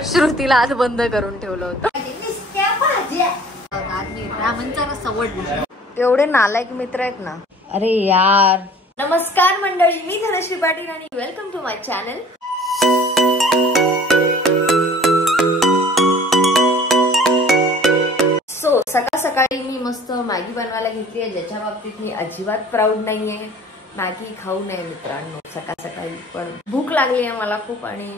श्रुतीला आज बंद करून ठेवलं होतं. रावणचा रस्सा वडला. एवढे नालायक मित्र आहेत ना. अरे यार. नमस्कार मंडळी, मी धनश्री पाटील आणि वेलकम टू माय चॅनल. सकाळ सकाळी मी मस्त मॅगी बनवायला घेतली आहे, ज्याच्या बाबतीत मी अजिबात प्राऊड नाहीये. मॅगी खाऊ नये मित्रांनो सकाळ सकाळी, पण भूक लागली आहे मला खूप आणि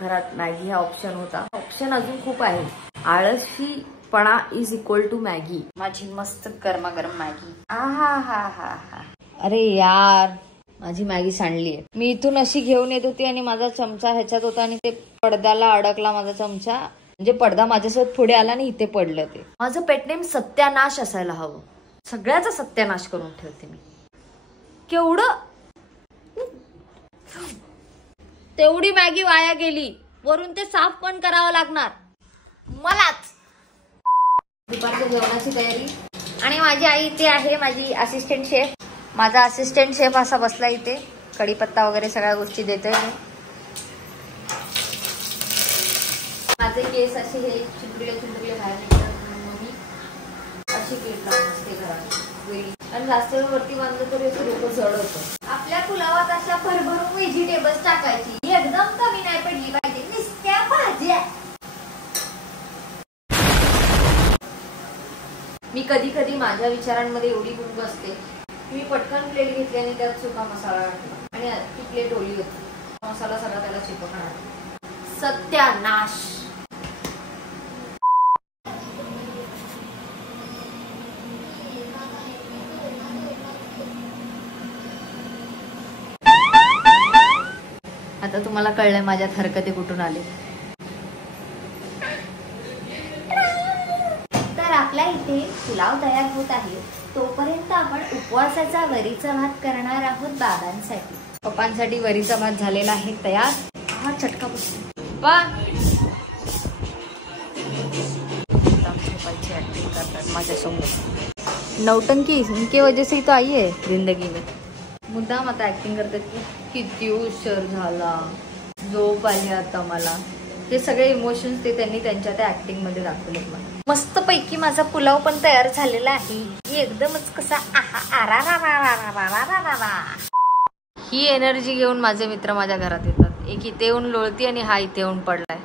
घरात मॅगी हा ऑप्शन होता. ऑप्शन अजून खूप आहे. आळशीपणा इज इक्वल टू मॅगी. माझी मस्त गरमागरम मॅगी. आहा हा हा हा. अरे यार, माझी मॅगी सांडली आहे. मी इथून अशी घेऊन येत होती आणि माझा चमचा ह्याच्यात होता आणि ते पडद्याला अडकला माझा चमचा. म्हणजे पडदा माझ्यासोबत पुढे आला आणि इथे पडलं. ते माझं पेटनेम सत्यानाश असायला हवं. सगळ्याचा सत्यानाश करून ठेवते मी. केवढं तेवढी मॅगी वाया गेली, वरून ते साफ पण करावं लागणार मलाच. दुपारच्या जेवणाची तयारी आणि माझी आई इथे आहे, माझी असिस्टंट शेफ. माझा असिस्टंट शेफ असा बसला इथे, कढीपत्ता वगैरे सगळ्या गोष्टी देतोय. माझे केस असे हे चिंबडले चिंबडले बाहेर निघतात म्हणून मी अशी केस लावून असते घरात वेळी. आणि जास्त वेळ वरती बांधलं तरी असं डोकं जड होतं. आपल्या पुलावात अशा भरभरून व्हेजिटेबल्स टाकायची, एकदम कमी नाही पडली पाहिजे, नुसत्या भाज्या. मी कधी कधी माझ्या विचारांमध्ये एवढी गुंग असते की मी पटकन प्लेट घेतली आणि त्यात सुका मसाला टाकला आणि ती प्लेट ओली होती. मसाला सगळा त्याला चिपकणार. सत्यानाश. आता तुम्हाला कळलंय माझ्यात हरकती कुठून आले. तर आपल्या इथे पुलाव तयार होत आहे, तोपर्यंत आपण उपवासाचा वरीचा भात करणार आहोत बाबांसाठी. पप्पांसाठी वरीचा भात झालेला आहे तयार. हा चटका बसतो. ऍक्टिंग करतात माझ्यासोबत. नौटंकी इनके वजह से तो आई है जिंदगी में. मुद्दाम आता ऍक्टिंग करतात की किती उशीर झाला, झोप आली आता मला. हे सगळे इमोशन्स ते त्यांनी त्यांच्या त्या ऍक्टिंग मध्ये दाखवले. मस्त पैकी माझा पुलाव पण तयार झालेला आहे. एकदमच कसा ही एनर्जी घेऊन माझे मित्र माझ्या घरात येतात. एक इथे येऊन लोळती आणि हा इथे येऊन पडलाय.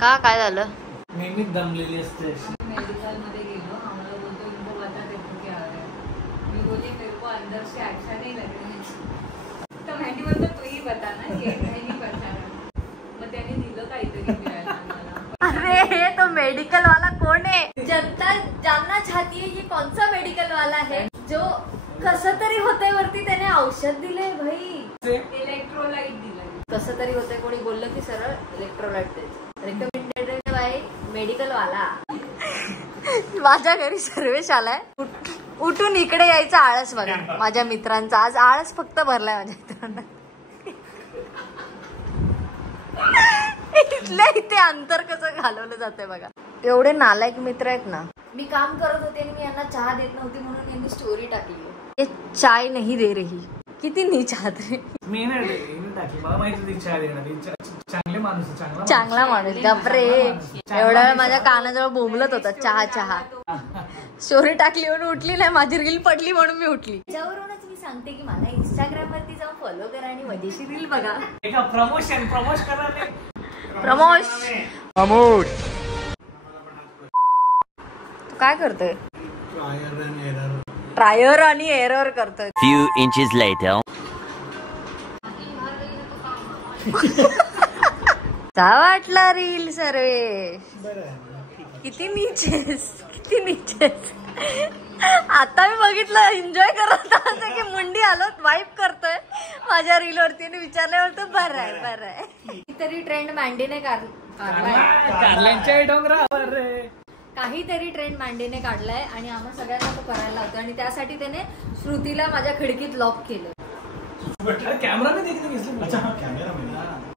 का काय झालं? नेहमीच दमलेली असते. मेडिकल मध्ये गेलो, आम्हाला बोलतो इनको बता देखो क्या आ रहा है. मी बोली मेरे को अंदर से अच्छा नहीं लग रहा है. तो मैंने बोलतो तू ही बता ना, ये नहीं पहचाना. मग त्याने दिलं काहीतरी पिरायला मला. अरे तो मेडिकल वाला कौन है? जनता जानना चाहती है ये कौन सा मेडिकल वाला है जो कसं तरी होतंय वरती त्याने औषध दिले भाई. इलेक्ट्रोलाइट दिलं. कसं तरी होतंय, कोणी बोललं की सरळ इलेक्ट्रोलाइट द्यायचं. रेकमेंडेड बाय मेडिकल वाला. माझ्या घरी सर्वेश आलाय. उठून इकडे यायचा आळस बघा माझ्या मित्रांचा. आज आळस फक्त भरलाय माझ्या मित्रांना. इथल्या इथे अंतर कसं घालवलं जातंय बघा. एवढे नालायक मित्र आहेत ना. मी काम करत होते आणि मी यांना चहा देत नव्हती म्हणून यांनी स्टोरी टाकली. ये चाय नाही दे रही. किती नीच आहात रे. मी नाही टाकली, मला माहिती चहा देणार. चांगले माणूस, चांगला माणूस. गपरे, एवढा वेळ माझ्या कानाजवळ बोंबलत होता चहा चहा. स्टोरी टाकली म्हणून उठली नाही, माझी रील पडली म्हणून मी उठली. त्याच्यावरूनच मी सांगते की मला इंस्टाग्राम वरती जाऊन फॉलो करा आणि मजेशीर रील बघा. प्रमोश तू काय करतोय? ट्रायर आणि एरर करतोय. Few inches later. का वाटला रील सर्वे? किती नीचेस, किती नीचेस. आता मी बघितलं, एन्जॉय करत होता की मुंडी आलो वाईप करतोय माझ्या रील वरती आणि विचारल्यावर तर बरं आहे बरं आहे. काहीतरी ट्रेंड मांडीने काहीतरी ट्रेंड मांडीने काढलाय आणि आम्हा सगळ्यांना तो करायला लावतो. आणि त्यासाठी त्याने श्रुतीला माझ्या खिडकीत लॉक केलं. कॅमेरा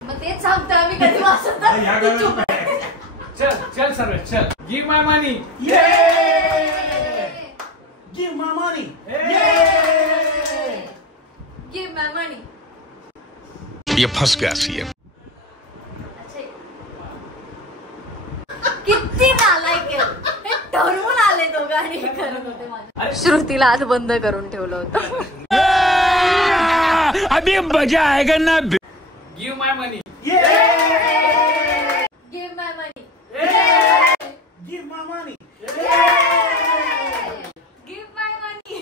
मग तेच सांगतो आम्ही कधी वाचत. चल चल सर्व चल. गिव माय मनी. गिव माय मनी. गिव माय मनी. ये फंस गया सीएम. किती नालायक आहे. हे ठरवून आले दोघं आणि हे करत होते माझ्या. श्रुतीला आज बंद करून ठेवलं होतं. अभी मजा आएगा ना. Give my money. Give my money. Give my money. Give my money.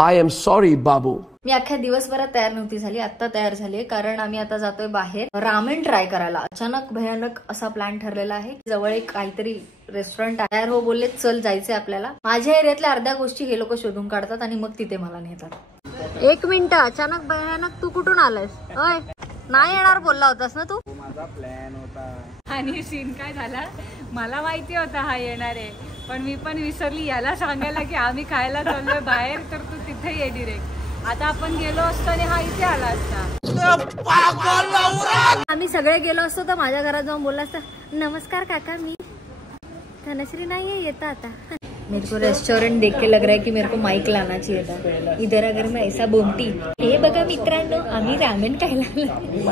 I am sorry, Babu. मी अख्ख्या दिवसभरात तयार नव्हती झाली, आता तयार झाली. कारण आम्ही आता जातोय बाहेर रामेन ट्राय करायला. अचानक भयानक असा प्लॅन ठरलेला आहे. जवळ एक काहीतरी रेस्टॉरंट तयार हो बोलले, चल जायचंय आपल्याला. माझ्या एरियातल्या अर्ध्या गोष्टी हे लोक शोधून काढतात आणि मग तिथे मला नेतात. 1 मिनिट, अचानक भयानक तू कुठून आलायस? होय, नाही येणार बोलला होतास ना तू. माझा प्लॅन होता. आणि सीन काय झाला, मला माहिती होता हा येणार आहे, पण मी पण विसरली याला सांगायला की आम्ही खायला चाललोय बाहेर, तर तू तिथे ये डिरेक्ट. आता आपण गेलो असतो आणि हा इथे आला असता. आम्ही सगळे गेलो असतो तर माझ्या घरात जाऊन बोलला असता, नमस्कार काका, मी धनश्री नाहीये, येता आता. मेरे को रेस्टोरेंट देख के लग रहा है कि मेरे को माइक लाना चाहिए था इधर. अगर मैं ऐसा बोलती, हे बघा मित्रांनो, आम्ही रामेन खायला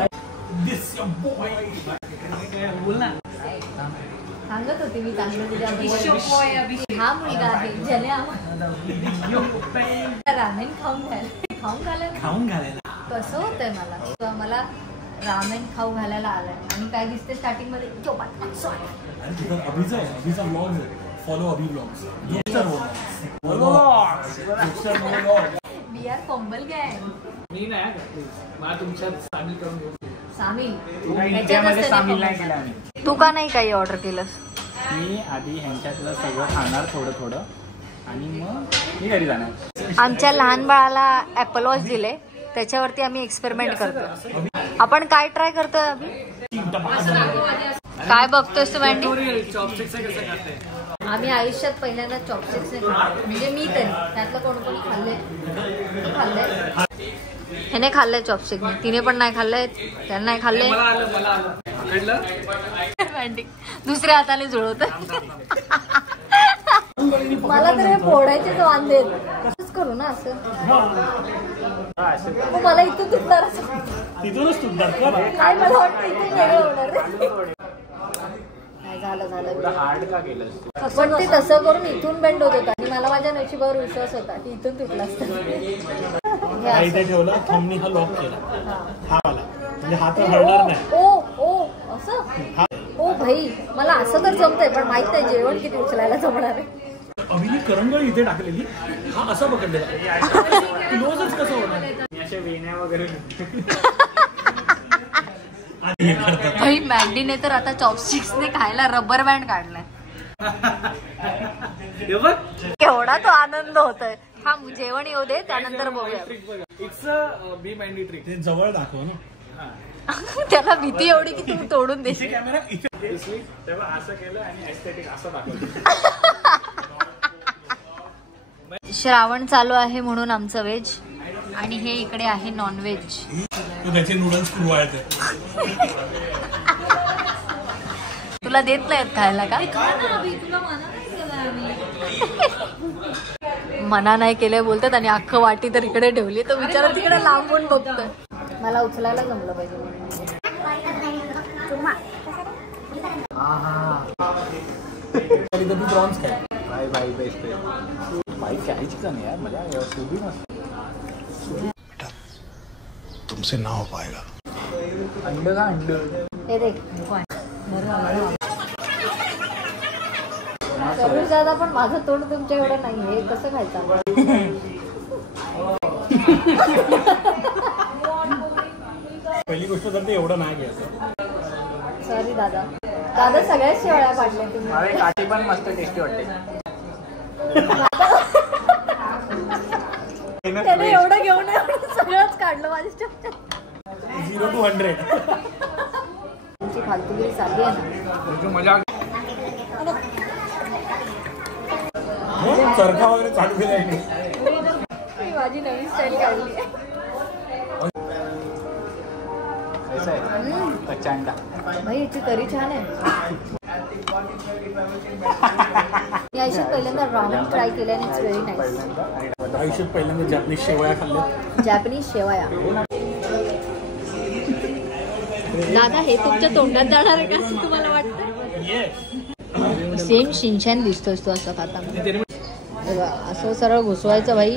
सांगत होते मी, चांगलं तुझ्या हा मुलगा आहे ज्याने रामेन खाऊन घालायला कसं होतंय मला. मला रामेन खाऊ घालायला आलाय आणि काय दिसते स्टार्टिंग मध्ये फॉलो अभी ब्लॉग्स. वी आर कोंबल गँग. मी नाही मला तुमच्यात सामील करून घेऊ. सामील सामील नाही केलं आम्ही. तू का नाही काही ऑर्डर केलंस? मी आधी ह्यांच्यातलं सगळं खाणार थोडं थोडं आणि मग मी घरी जाणार. आमच्या लहान बाळाला ऍपल वॉच दिले, त्याच्यावरती आम्ही एक्सपेरिमेंट करतो. आपण काय ट्राय करतोय अभि? काय बघतोयस तू मॅन्डी? आम्ही आयुष्यात पहिल्यांदा चॉपस्टिक्स म्हणजे मी तरी. त्यातलं कोण कोणी खाल्लंय? ह्याने खाल्लंय चॉपस्टिक, तिने पण नाही खाल्लंय, त्याने नाही खाल्लंय. दुसऱ्या हाताने जुळवत. मला तर हे फोडायचेच वांदे तसंच करू ना असं. मला इथून तुटणार असं. तिथूनच तुटणार. काय मला वाटतं इथून वेगळं होणार. झालं हार्ड का केलं? पण ते तसं करून इथून बेंड होत होता आणि मला माझ्या नशिबावर विश्वास होता की इथून तुटला असतं. इथे ठेवला, थंबनी हा लॉक केला, हा वाला म्हणजे हात हलणार नाही. ओ असं. ओ भाई, मला असं तर जमतंय, पण माहित नाही जेवण किती उचलायला जमणार आहे. अभिनी करंगळी इथे टाकलेली, हा असा पकडलेला. क्लोजच कसं होणार? अशा वेण्या वगैरे. भाई मॅगडीने तर आता चॉपस्टिक्सने खायला रबर बँड काढलाय. केवढा तो आनंद होतोय. हा जेवण येऊ दे, त्यानंतर बघूया. It's be mindy trick. ते जवळ दाखव ना. त्याला भीती एवढी की तू तोडून देशील. कॅमेरा इथे तेव्हा असं केलं आणि एस्थेटिक असं दाखवलं. श्रावण चालू आहे म्हणून आमचं व्हेज आणि हे इकडे आहे नॉनव्हेज. त्याचे नूडल्स कुरवायचे. तुला देत नाहीत खायला का? मना नाही केलंय बोलतात आणि अख्खं वाटी तर इकडे ठेवली, तर विचारा तिकडे लांबून बघतोय. मला उचलायला जमलं पाहिजे. बाई बेस्ट आहे. बाई खायची का नाही यार, मजा सुबी मस्त. तुमसे ना हो पाएगा. अंड का अंड. हे देख सर्विस दादा, पण माझं तोंड तुमच्या एवढं नाहीये, कसं खायचं? पहिली गोष्ट तर ते एवढं नाही घ्यायचं. सॉरी दादा. दादा सगळ्याच शेवळ्या पाडल्या तुम्ही. काठी पण मस्त टेस्टी वाटते. त्याने एवढं घेऊन सगळंच काढलं माझ्या. 0 to 100. तुमची फालतूगिरी चालली आहे ना. मजा. चरखा वगैरे चालू केला. मी माझी नवीन स्टाईल काढली. चांगला भाई याची करी छान आहे. मी आयुष्यात पहिल्यांदा रामेन ट्राय केलं आणि इट्स व्हेरी नाईस. आयुष्यात पहिल्यांदा जॅपनीज शेवया खाल्ल्या. जॅपनीज शेवया. दादा हे तुमच्या तोंडात जाणार आहे का असं तुम्हाला वाटतं? सेम शिनशान दिसतोस तू असं खाता. असं सरळ घुसवायचं भाई,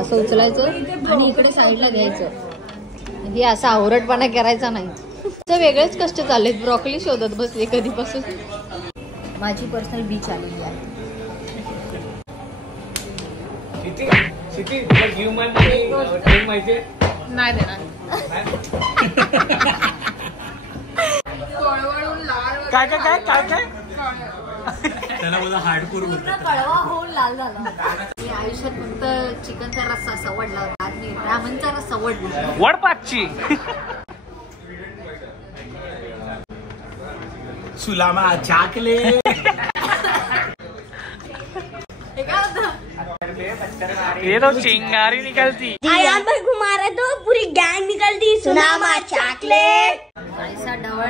असं उचलायचं आणि इकडे साईडला घ्यायचं. हे असा आवरटपणा करायचा नाही. तर वेगळेच कष्ट चाललेत. ब्रॉकली शोधत बसले कधीपासून. माझी पर्सनल बीच आलेली आहे. नाही देणार. काय काय काय काय काय त्याला बोला हार्डकोर बोलतो. कळवा होऊन लाल झाला. मी आयुष्यात फक्त चिकनचा रस्सा सवडला होता आणि रामनचा रस्सा सवडला. वडपाची सुलामा चाकले. ये तो चिंगारी निकलती. आया पर घुमा रहे तो पूरी गैंग निकलती. सुनामा चॉकलेट. ऐसा ढवळ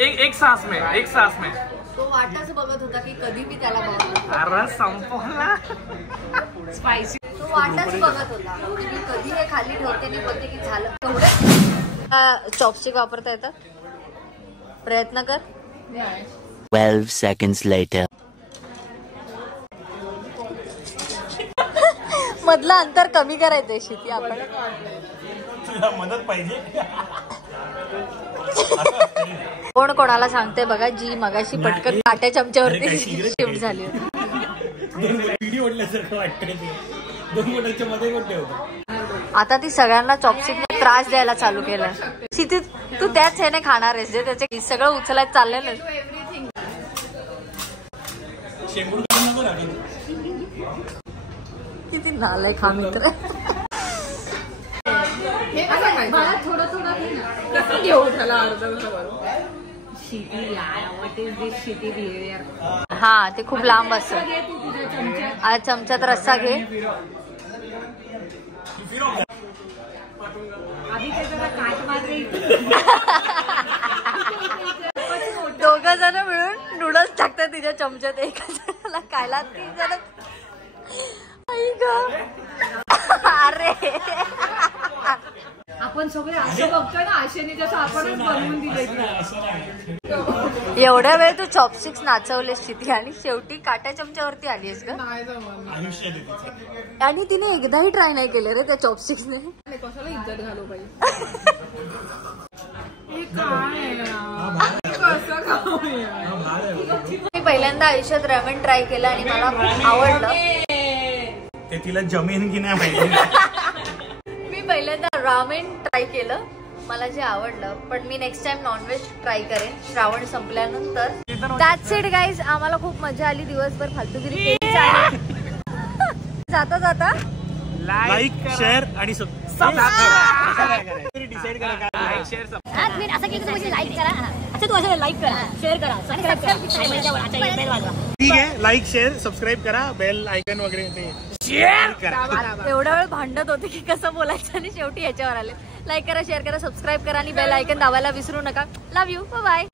एक सांस में तो वाटच बघत होता की कधी मी त्याला बघतो. अरे संपवला. स्पायसी. तो वाटच बघत होता की मी कधी हे खाली ठेवते आणि बोलते की झालं. तेवढं चॉपस्टिक वापरता येतात. प्रयत्न कर. 12 seconds later. मधलं अंतर कमी करायचंय शिती आपण. तुला मदत पाहिजे. कोण कोणाला सांगते बघा, जी मगाशी पटकन काट्या चमच्यावरती शिफ्ट झाली होती. व्हिडिओ ओढल्यासारखं वाटतंय. 2 बोटांच्या मध्ये कोण ठेवतो. आता ती सगळ्यांना चॉपस्टिकने त्रास द्यायला चालू केलाय. शिती तू त्याच ह्याने खाणार आहेस जे त्याचे सगळं उचलायचं चाललेलं. शेंबूड करून नको लागेल. किती नालाय खा मित्र. मला थोडं थोडं दे ना. कसं घेऊ त्याला अर्ध शिटी यार. What is this shitty behaviour. हा ते खूप लांब असतं. घे तू तुझ्या चमच्यात. आज चमच्यात रस्सा घे. आधी ते जरा काट मारते. दोघं जण मिळून नूडल्स टाकतात तिच्या चमच्यात. एका जणाला खायला 3 जण. अरे आपण सगळे असं बघतो ना आशेने जसं आपणच बनवून दिले. एवढ्या वेळ तू चॉपस्टिक्स नाचवलेस शिती आणि शेवटी काट्या चमच्यावरती आलीस का? आणि तिने एकदाही ट्राय नाही केले रे त्या चॉपस्टिक्सने. कशाला इज्जत घालू पाहिजे. कसं खाऊया. मी पहिल्यांदा आयुष्यात रामेन ट्राय केलं आणि मला खूप आवडलं. ते तिला जमीन की नाही माहिती. मी पहिल्यांदा रामेन ट्राय केलं, मला जे आवडलं. पण मी नेक्स्ट टाइम नॉनव्हेज ट्राय करेन श्रावण संपल्यानंतर. That's it guys. आम्हाला खूप मजा आली. दिवसभर फालतूगिरी केली आहे. जाता जाता लाईक शेअर आणि डिसाइड करा काय लाईक शेअर. असं केलं तर म्हणजे लाईक करा. अच्छा तू असं लाईक करा, शेअर करा, सबस्क्राईब करा. बेल वाजवा. ठीक आहे. लाईक शेअर सबस्क्राईब करा. बेल आयकॉन वगैरे ते शेअर करा. एवढा वेळ भांडत होते की कसं बोलायचं आणि शेवटी याच्यावर आले. लाईक करा, शेअर करा, सबस्क्राईब करा आणि बेल आयकॉन दाबायला विसरू नका. Love you. बाय.